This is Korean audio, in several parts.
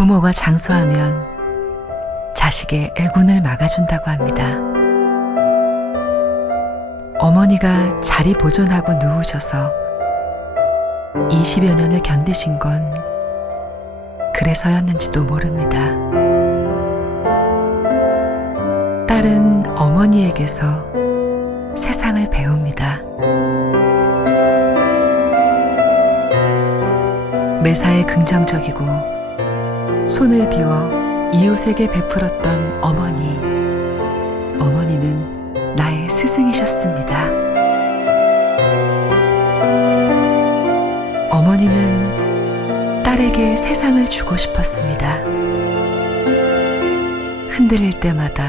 부모가 장수하면 자식의 애군을 막아준다고 합니다. 어머니가 자리 보존하고 누우셔서 20여 년을 견디신 건 그래서였는지도 모릅니다. 딸은 어머니에게서 세상을 배웁니다. 매사에 긍정적이고 손을 비워 이웃에게 베풀었던 어머니. 어머니는 나의 스승이셨습니다. 어머니는 딸에게 세상을 주고 싶었습니다. 흔들릴 때마다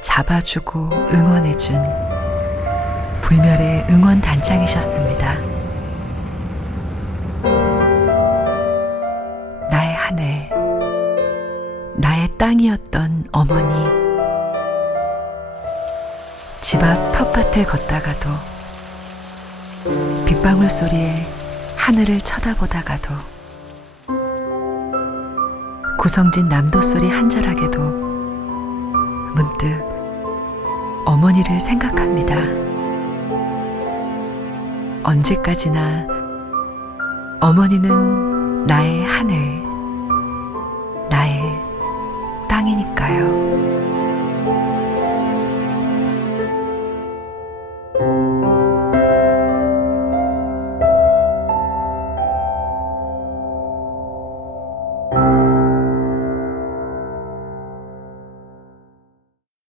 잡아주고 응원해준 불멸의 응원 단장이셨습니다. 나의 하늘, 나의 땅이었던 어머니. 집 앞 텃밭을 걷다가도 빗방울 소리에 하늘을 쳐다보다가도 구성진 남도 소리 한 자락에도 문득 어머니를 생각합니다. 언제까지나 어머니는 나의 하늘, 사랑이니까요.